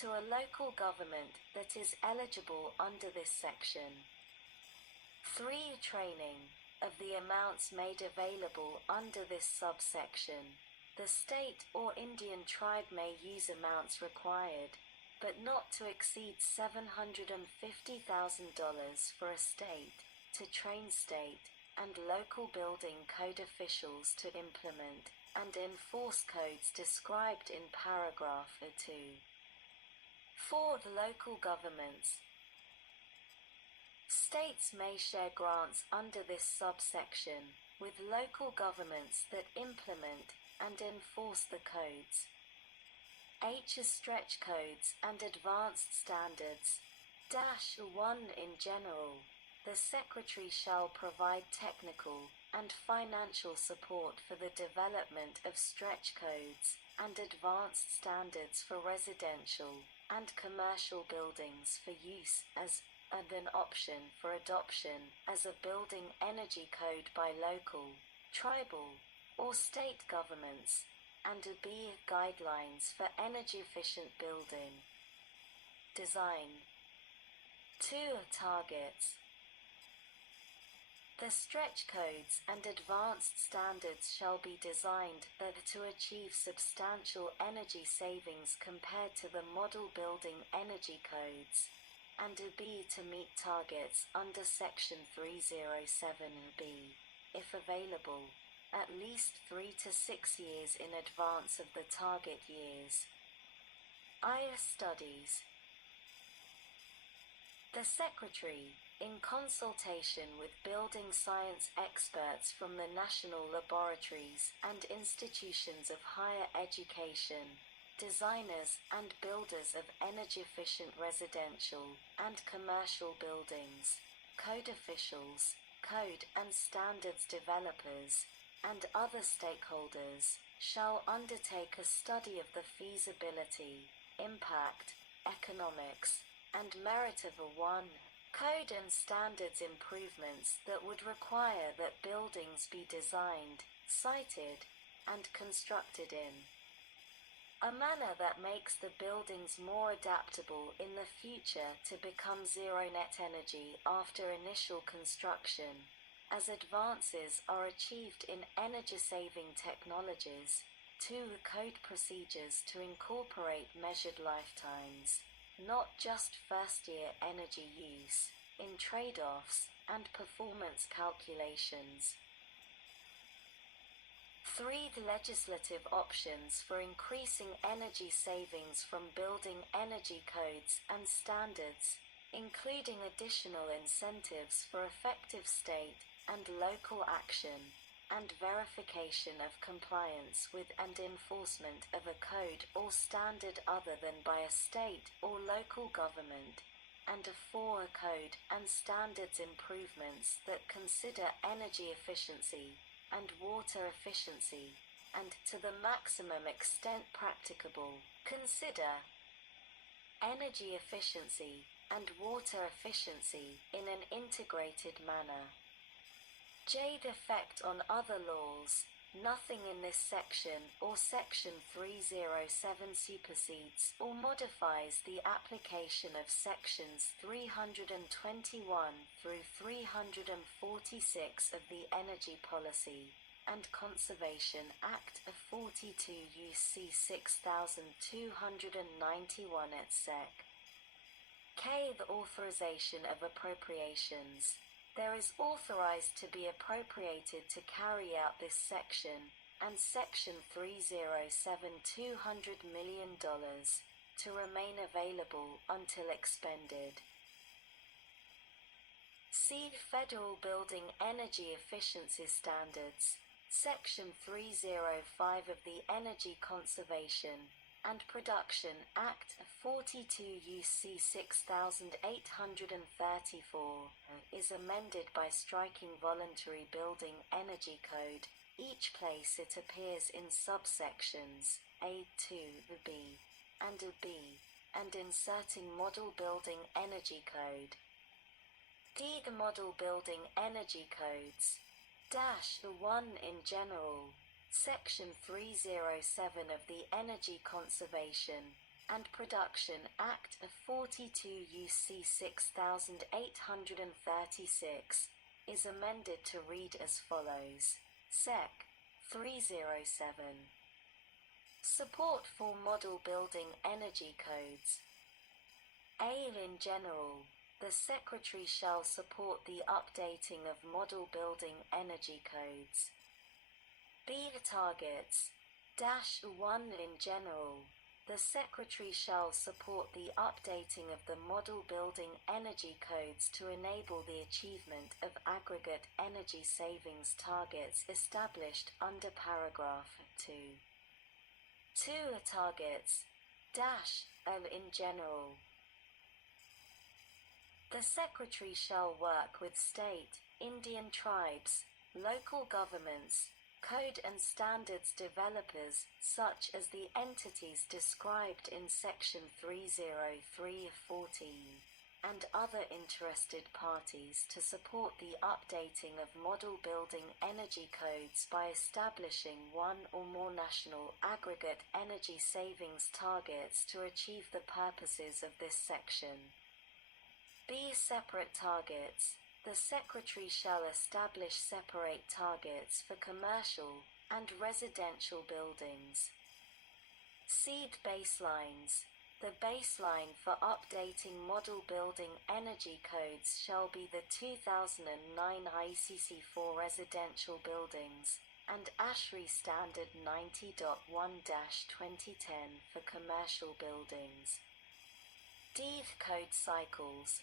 to a local government that is eligible under this section. 3. Training of the amounts made available under this subsection. The state or Indian tribe may use amounts required, but not to exceed $750,000 for a state, to train state and local building code officials to implement and enforce codes described in paragraph 2. 4. The local governments. States may share grants under this subsection with local governments that implement and enforce the codes. H. Stretch codes and advanced standards. 1. In general, the Secretary shall provide technical and financial support for the development of stretch codes and advanced standards for residential and commercial buildings for use as and an option for adoption as a building energy code by local, tribal, or state governments, and B. Guidelines for energy-efficient building design. 2. Targets. The stretch codes and advanced standards shall be designed to achieve substantial energy savings compared to the model building energy codes, and B. to meet targets under Section 307B, if available, at least 3 to 6 years in advance of the target years. Studies. The Secretary, in consultation with building science experts from the national laboratories and institutions of higher education, designers and builders of energy-efficient residential and commercial buildings, code officials, code and standards developers, and other stakeholders, shall undertake a study of the feasibility, impact, economics, and merit of a 1. Code and standards improvements that would require that buildings be designed, sited, and constructed in a manner that makes the buildings more adaptable in the future to become zero net energy after initial construction, as advances are achieved in energy-saving technologies. 2. Code procedures to incorporate measured lifetimes, not just first-year energy use, in trade-offs and performance calculations. 3. The legislative options for increasing energy savings from building energy codes and standards, including additional incentives for effective state and local action, and verification of compliance with and enforcement of a code or standard other than by a state or local government, and 4. Code and standards improvements that consider energy efficiency and water efficiency, and to the maximum extent practicable, consider energy efficiency and water efficiency in an integrated manner. J. The effect on other laws. Nothing in this section or Section 307 supersedes or modifies the application of Sections 321 through 346 of the Energy Policy and Conservation Act of 42 U.C. 6291 et seq. K. The authorization of appropriations. There is authorized to be appropriated to carry out this section, and Section 307 $200 million, to remain available until expended. See Federal Building Energy Efficiency Standards, Section 305 of the Energy Conservation and Production Act 42 U.C. 6834 is amended by striking voluntary building energy code, each place it appears in subsections A2, B, and B, and inserting model building energy code. D. The model building energy codes. 1 in general. Section 307 of the Energy Conservation and Production Act of 42 UC 6836 is amended to read as follows. Sec. 307. Support for model building energy codes. A. In general, the Secretary shall support the updating of model building energy codes. B. Targets. -1 In general, the Secretary shall support the updating of the model building energy codes to enable the achievement of aggregate energy savings targets established under paragraph 2. 2. Targets. In general, the Secretary shall work with state, Indian tribes, local governments, code and standards developers, such as the entities described in Section 303 of 14, and other interested parties to support the updating of model building energy codes by establishing one or more national aggregate energy savings targets to achieve the purposes of this section. B. Separate targets. The Secretary shall establish separate targets for commercial and residential buildings. Seed baselines. The baseline for updating model building energy codes shall be the 2009 ICC for residential buildings and ASHRAE Standard 90.1-2010 for commercial buildings. D. Code cycles.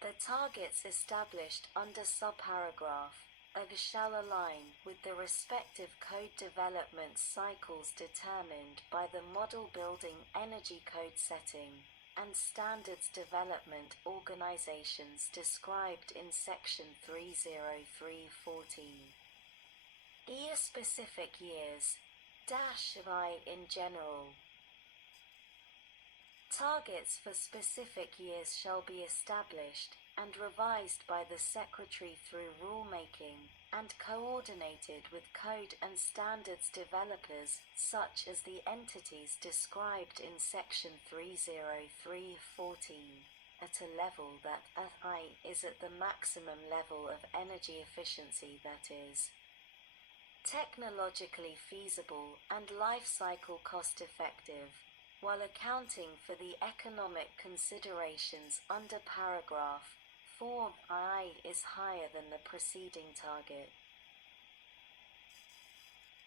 The targets established under subparagraph A shall align with the respective code development cycles determined by the model building energy code setting and standards development organizations described in Section 303.14. E. Specific years. I. In general, targets for specific years shall be established and revised by the Secretary through rulemaking and coordinated with code and standards developers such as the entities described in Section 303.14 at a level that I is at the maximum level of energy efficiency that is technologically feasible and life cycle cost effective, while accounting for the economic considerations under paragraph 4 I is higher than the preceding target.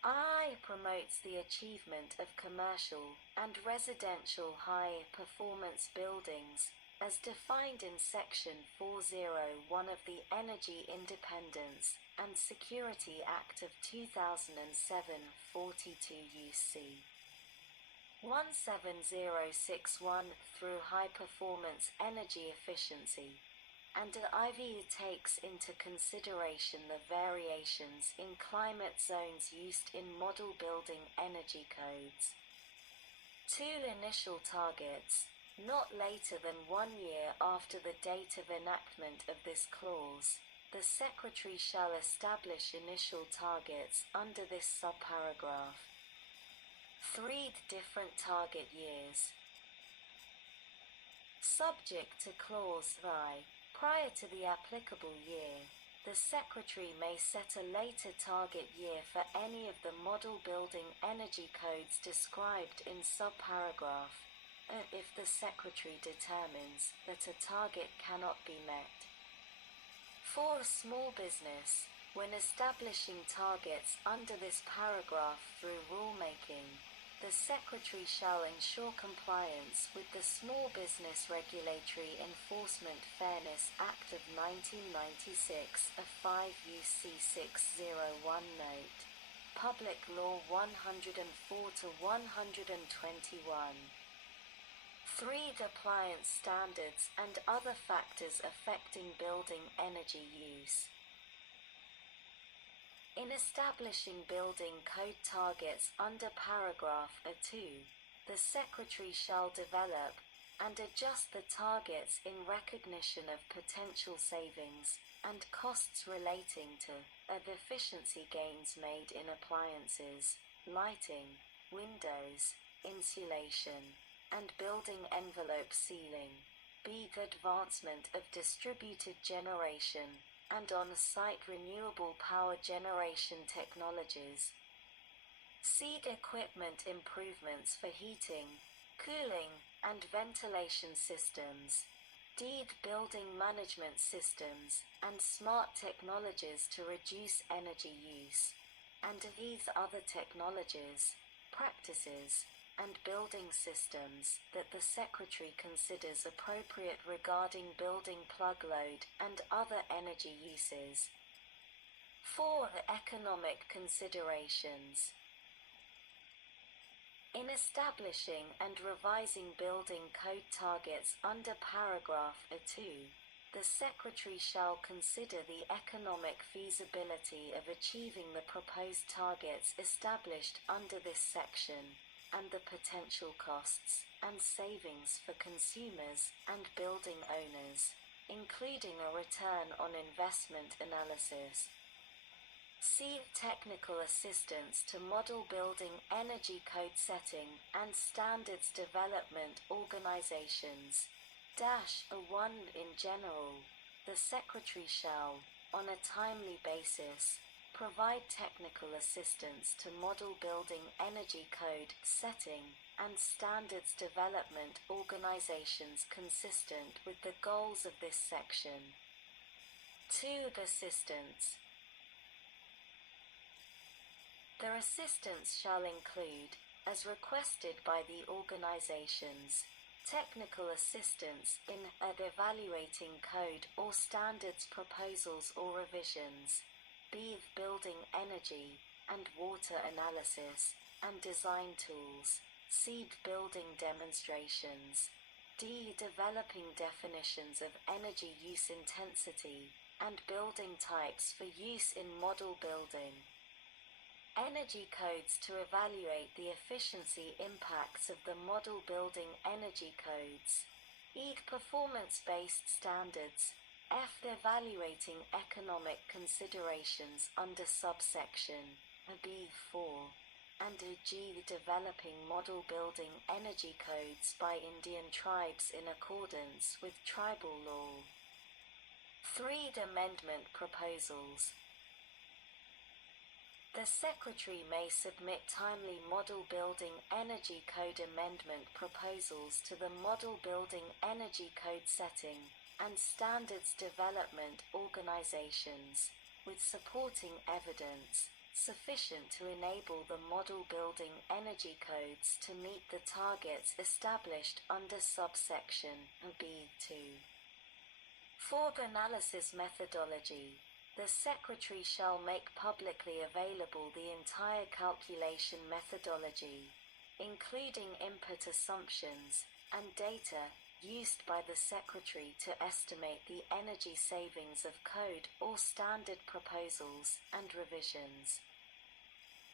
I promotes the achievement of commercial and residential high-performance buildings as defined in Section 401 of the Energy Independence and Security Act of 2007, 42 UC 17061 through high-performance energy efficiency, and IV takes into consideration the variations in climate zones used in model building energy codes. 2. Initial targets. Not later than 1 year after the date of enactment of this clause, the Secretary shall establish initial targets under this subparagraph. 3. Different target years. Subject to Clause I, prior to the applicable year, the Secretary may set a later target year for any of the model building energy codes described in subparagraph if the Secretary determines that a target cannot be met. 4. Small business. When establishing targets under this paragraph through rulemaking, the Secretary shall ensure compliance with the Small Business Regulatory Enforcement Fairness Act of 1996, a 5 UC 601 note. Public Law 104 to 121. 3. Appliance standards and other factors affecting building energy use. In establishing building code targets under paragraph A2, the Secretary shall develop and adjust the targets in recognition of potential savings and costs relating to efficiency gains made in appliances, lighting, windows, insulation, and building envelope sealing. B. Advancement of distributed generation and on-site renewable power generation technologies. C. Equipment improvements for heating, cooling, and ventilation systems. D. Building management systems and smart technologies to reduce energy use. And these other technologies, practices, and building systems that the Secretary considers appropriate regarding building plug load and other energy uses. 4. Economic considerations. In establishing and revising building code targets under paragraph A2, the Secretary shall consider the economic feasibility of achieving the proposed targets established under this section, and the potential costs and savings for consumers and building owners, including a return on investment analysis. C. Technical assistance to model building energy code setting and standards development organizations. 1. In general, the Secretary shall, on a timely basis, provide technical assistance to model building energy code setting and standards development organizations consistent with the goals of this section. 2. Assistance. Their assistance shall include, as requested by the organizations, technical assistance in evaluating code or standards proposals or revisions. B. Building energy and water analysis and design tools. C. Building demonstrations. D. Developing definitions of energy use intensity and building types for use in model building. Energy codes to evaluate the efficiency impacts of the model building energy codes. E. Performance-based standards. F. Evaluating economic considerations under subsection B4. And G. Developing model building energy codes by Indian tribes in accordance with tribal law. 3. Amendment proposals. The Secretary may submit timely model building energy code amendment proposals to the Model Building Energy Code Setting and Standards Development organizations, with supporting evidence sufficient to enable the model building energy codes to meet the targets established under subsection B2. 4. Analysis methodology. The Secretary shall make publicly available the entire calculation methodology, including input assumptions and data used by the Secretary to estimate the energy savings of code or standard proposals and revisions.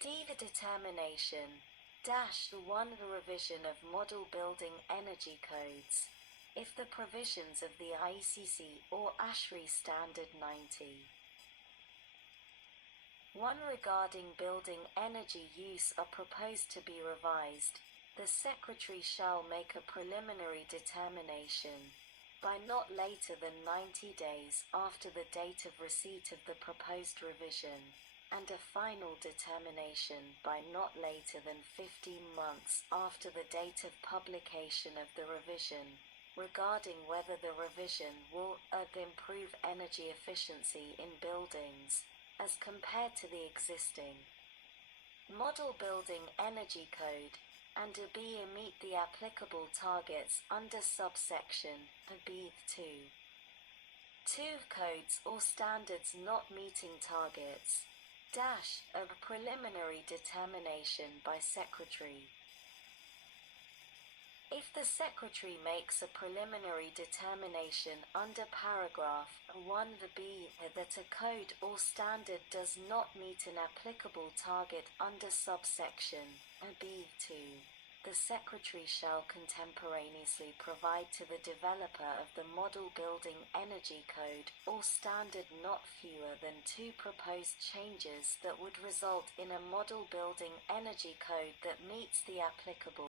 D. The determination -1 The revision of model building energy codes, if the provisions of the IECC or ASHRAE Standard 90 1 regarding building energy use are proposed to be revised, the Secretary shall make a preliminary determination, by not later than 90 days after the date of receipt of the proposed revision, and a final determination by not later than 15 months after the date of publication of the revision, regarding whether the revision will improve energy efficiency in buildings, as compared to the existing Model Building Energy Code, and B. Meet the applicable targets under subsection B2. 2. Codes or standards not meeting targets a preliminary determination by Secretary. If the Secretary makes a preliminary determination under paragraph 1b that a code or standard does not meet an applicable target under subsection B2, The Secretary shall contemporaneously provide to the developer of the Model Building Energy Code or standard not fewer than 2 proposed changes that would result in a Model Building Energy Code that meets the applicable